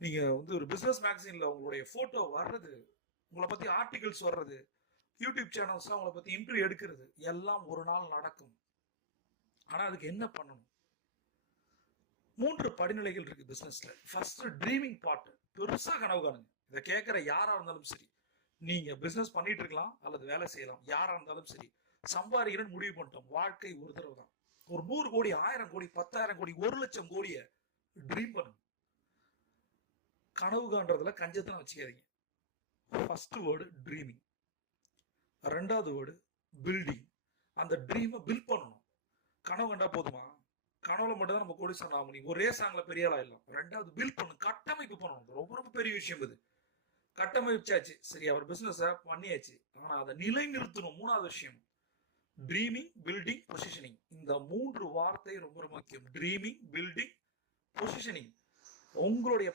நீங்க வந்து ஒரு பிசினஸ் மேகசின்ல உங்களுடைய போட்டோ வர்றது, உங்களை பத்தி ஆர்டிகல்ஸ் வர்றது, யூடியூப் சேனல்ஸ் உங்களை பத்தி இன்டர்வியூ எடுக்கிறது எல்லாம் ஒரு நாள் நடக்கும். ஆனா அதுக்கு என்ன பண்ணணும்? 3 படிநிலைகள் இருக்கு பிசினஸ்ல. First dreaming part. பெருசா கனவு காணுங்க. இதை கேட்கிற யாரா இருந்தாலும் சரி, நீங்க பிசினஸ் பண்ணிட்டு இருக்கலாம் அல்லது வேலை செய்யலாம், யாரா இருந்தாலும் சரி, சம்பாதிக்கிறேன்னு முடிவு பண்ணிட்டோம். வாழ்க்கை ஒரு தடவை தான். ஒரு 100 கோடி, 1000 கோடி, 10,000 கோடி, 1,00,000 கோடியை ட்ரீம் பண்ணுங்க. கனவு காண்றதுல கஞ்சத்தனம் வச்சுக்காதீங்க. First word dreaming. ரெண்டாவது வேர்டு பில்டிங். அந்த ட்ரீமை பில்ட் பண்ணணும். கனவு கண்டா போதுமா? கனவுல மட்டும் தான் நம்ம கோடீஸ்வரன் ஆக முடியும். ஒரே சாங்ல பெரிய ஆளா இல்ல. ரெண்டாவது பில்ட் பண்ணணும், கட்டமைப்பு பண்ணணும். ரொம்ப ரொம்ப பெரிய விஷயம் இது. கட்டமைச்சாச்சு, சரி, அவர் பிசினஸ் பண்ணியாச்சு, ஆனா அதை நிலைநிறுத்தணும். மூணாவது விஷயம் ட்ரீமிங், பில்டிங், பொசிஷனிங். இந்த 3 வார்த்தை ரொம்ப ரொம்ப முக்கியம். Dreaming, building, positioning. உங்களுடைய